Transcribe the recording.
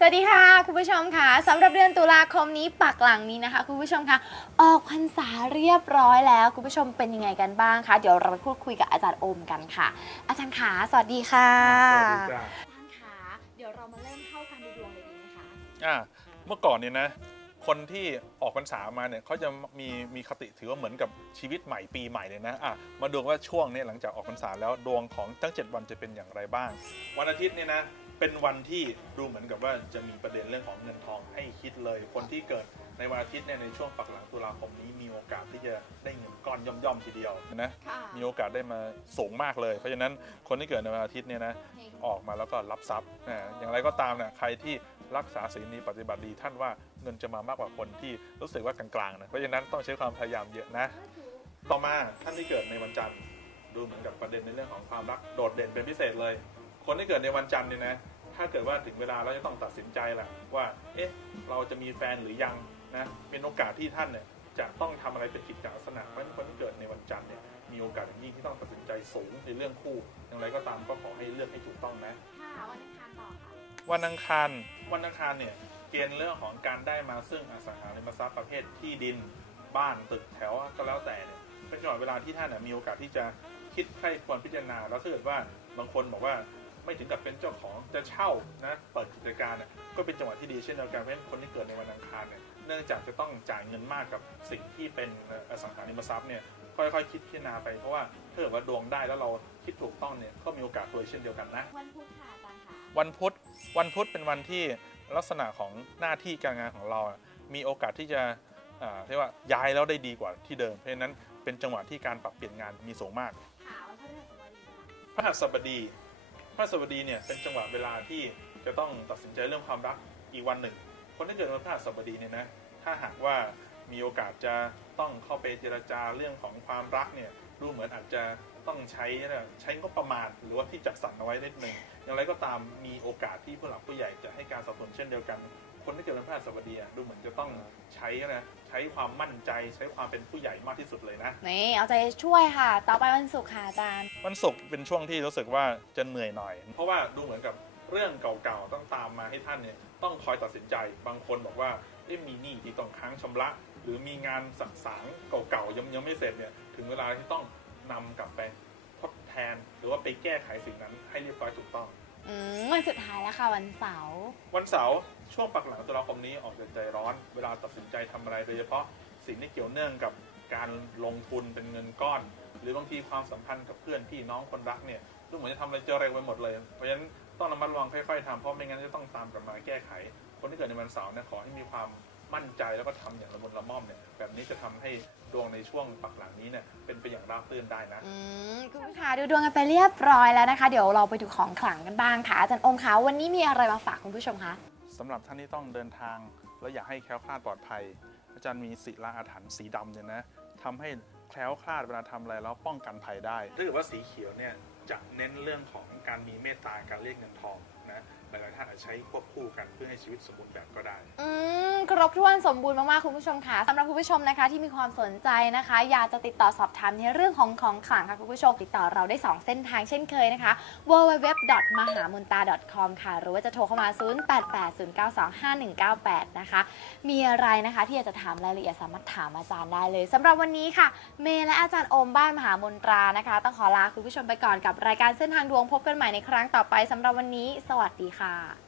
สวัสดีค่ะ คุณผู้ชมค่ะสำหรับเดือนตุลาคมนี้ปักหลังนี้นะคะ คุณผู้ชมค่ะออกพรรษาเรียบร้อยแล้ว คุณผู้ชมเป็นยังไงกันบ้างคะเดี๋ยวเราไปพูดคุยกับอาจารย์โอมกันค่ะ อาจารย์ขาสวัสดีค่ะสวัสดีจ้าอาจารย์ขาเดี๋ยวเรามาเริ่มเข้าการดูดวงเลยดีไหมคะอ่าเมื่อก่อนเนี่ยนะ คนที่ออกพรรษามาเนี่ยเขาจะมีมีคติถือว่าเหมือนกับชีวิตใหม่ปีใหม่เลยนะอะมาดูว่าช่วงเนี้หลังจากออกพรรษาแล้วดวงของทั้ง 7 วันจะเป็นอย่างไรบ้าง วันอาทิตย์เนี่ยนะ เป็นวันที่ดูเหมือนกับว่าจะมีประเด็นเรื่องของเงินทองให้คิดเลย คนที่เกิดในวันอาทิตย์เนี่ยในช่วงปักหลังตุลาคมนี้มีโอกาสที่จะได้เงินก้อนย่อมๆทีเดียวนะค่ะมีโอกาสได้มาสูงมากเลย เพราะฉะนั้นคนที่เกิดในวันอาทิตย์เนี่ยนะออกมาแล้วก็รับทรัพย์นะอย่างไรก็ตามเนี่ยใครที่รักษาศีลนี้ปฏิบัติดีท่านว่าเงินจะมามากกว่าคนที่รู้สึกว่ากลางๆนะเพราะฉะนั้นต้องใช้ความพยายามเยอะนะ ต่อมาท่านที่เกิดในวันจันทร์ดูเหมือนกับประเด็นในเรื่องของความรักโดดเด่นเป็นพิเศษเลย คนที่เกิดในวันจันทร์เนี่ยนะ ถ้าเกิดว่าถึงเวลาเราจะต้องตัดสินใจแหละว่า เอ๊ะ เราจะมีแฟนหรือยังนะ เป็นโอกาสที่ท่านเนี่ยจะต้องทำอะไรเป็นกิจจลักษณะเพราะฉะนั้นคนที่เกิดในวันจันทร์เนี่ยมีโอกาสอย่างยิ่งที่ต้องตัดสินใจสูงในเรื่องคู่ อย่างไรก็ตามก็ขอให้เลือกให้ถูกต้องนะค่ะวันอังคารต่อค่ะวันอังคารวันอังคารเนี่ยเกณฑ์เรื่องของการได้มาซึ่งอสังหาริมทรัพย์ประเภทที่ดินบ้านตึกแถวก็แล้วแต่เนี่ยเป็นจังหวะเวลาที่ท่านน่ะมีโอกาสที่จะคิดใคร่ควรพิจารณาแล้วถ้าเกิดว่าบางคนบอกว่า ไม่ถึงกับเป็นเจ้าของจะเช่านะเปิดกิจการน่ะก็เป็นจังหวะที่ดีเช่นเดียวกันเพราะฉะนั้นคนที่เกิดในวันอังคารเนี่ยเนื่องจากจะต้องจ่ายเงินมากกับสิ่งที่เป็นอสังหาริมทรัพย์เนี่ยค่อยๆคิดพิจารณาไปเพราะว่าถ้าเกิดว่าดวงได้แล้วเราคิดถูกต้องเนี่ยก็มีโอกาสรวยเช่นเดียวกันนะ วันพุธค่ะอาจารย์ค่ะวันพุธวันพุธเป็นวันที่ลักษณะของหน้าที่การงานของเราอะมีโอกาสที่จะอ่าเรียกว่าย้ายแล้วได้ดีกว่าที่เดิม เพราะฉะนั้นเป็นจังหวะที่การปรับเปลี่ยนงานมีสูงมากค่ะวันพฤหัสบดีค่ะพระหัสบดี พระสวัสดีเนี่ยเป็นจังหวะเวลาที่จะต้องตัดสินใจเรื่องความรักอีกวันหนึ่ง คนที่เกิดวันพระหัสบดีเนี่ยนะถ้าหากว่ามีโอกาสจะต้องเข้าไปเจรจาเรื่องของความรักเนี่ยดูเหมือนอาจจะต้องใช้ใช้ก็ประมาณหรือว่าที่จัดสรรเอาไว้นิดหนึ่งอย่างไรก็ตามมีโอกาสที่ผู้หลักผู้ใหญ่จะให้การสนับสนุนเช่นเดียวกัน คนที่เกิดวันพฤหัสบดีอะดูเหมือนจะต้องใช้นะใช้ความมั่นใจใช้ความเป็นผู้ใหญ่มากที่สุดเลยนะ นี่เอาใจช่วยค่ะ ต่อไปวันศุกร์ค่ะอาจารย์ วันศุกร์เป็นช่วงที่รู้สึกว่าจะเหนื่อยหน่อย เพราะว่าดูเหมือนกับเรื่องเก่าๆต้องตามมาให้ท่านเนี่ยต้องคอยตัดสินใจบางคนบอกว่าเอ๊ะมีหนี้ที่ต้องค้างชำระ หรือมีงานสักสางเก่าๆยังยังไม่เสร็จเนี่ยถึงเวลาที่ต้องนำกลับไปทดแทน หรือว่าไปแก้ไขสิ่งนั้นให้เรียบร้อยถูกต้ อืมวันสุดท้ายแล้วค่ะวันเสาร์วันเสาร์ช่วงปักหลังตุลาคมนี้ออกจากใจร้อน เวลาตัดสินใจทำอะไรโดยเฉพาะสิ่งที่เกี่ยวเนื่องกับการลงทุนเป็นเงินก้อน หรือบางทีความสัมพันธ์กับเพื่อนพี่น้องคนรักเนี่ยดูเหมือนจะทำอะไรเจอเร็วไปหมดเลย เพราะฉะนั้นต้องระมัดระวังค่อยๆทำเพราะไม่งั้นจะต้องตามกลับมาแก้ไข คนที่เกิดในวันเสาร์เนี่ยขอให้มีความ มั่นใจแล้วก็ทำอย่างละมุนละม่อมเนี่ยแบบนี้จะทำให้ดวงในช่วงปักหลังนี้เนี่ยเป็นไปอย่างราบรื่นได้นะอืมคุณผู้ชมค่ะดูดวงกันไปเรียบร้อยแล้วนะคะ เดี๋ยวเราไปดูของขลังกันบ้างค่ะอาจารย์โอมคะวันนี้มีอะไรมาฝากคุณผู้ชมคะสำหรับท่านที่ต้องเดินทาง แล้วอยากให้แคล้วคลาดปลอดภัย อาจารย์มีศิลาอาถรรพ์สีดำเนี่ยนะทำให้แคล้วคลาดเวลาทำอะไรแล้วป้องกันภัยได้ถ้าเกิดว่าสีเขียวเนี่ยจะเน้นเรื่องของการมีเมตตาการเรียกเงินทองนะหลายๆท่านอาจจะใช้ควบคู่กันเพื่อให้ชีวิตสมบูรณ์แบบก็ได้อืม ครบถ้วนสมบูรณ์มากๆ คุณผู้ชมค่ะสำหรับคุณผู้ชมนะคะที่มีความสนใจนะคะ อยากจะติดต่อสอบถามในเรื่องของของขลังค่ะคุณผู้ชม ติดต่อเราได้ 2 เส้นทางเช่นเคยนะคะ www. มหามุนตา .com ค่ะ หรือว่าจะโทรเข้ามา 0880925198 นะคะ มีอะไรนะคะที่อยากจะถามรายละเอียดสามารถถามอาจารย์ได้เลยสำหรับวันนี้ค่ะ เมย์และอาจารย์โอมบ้านมหามนตรานะคะ ต้องขอลาคุณผู้ชมไปก่อนกับรายการเส้นทางดวงพบกันใหม่ในครั้งต่อไปสำหรับวันนี้ สวัสดีค่ะ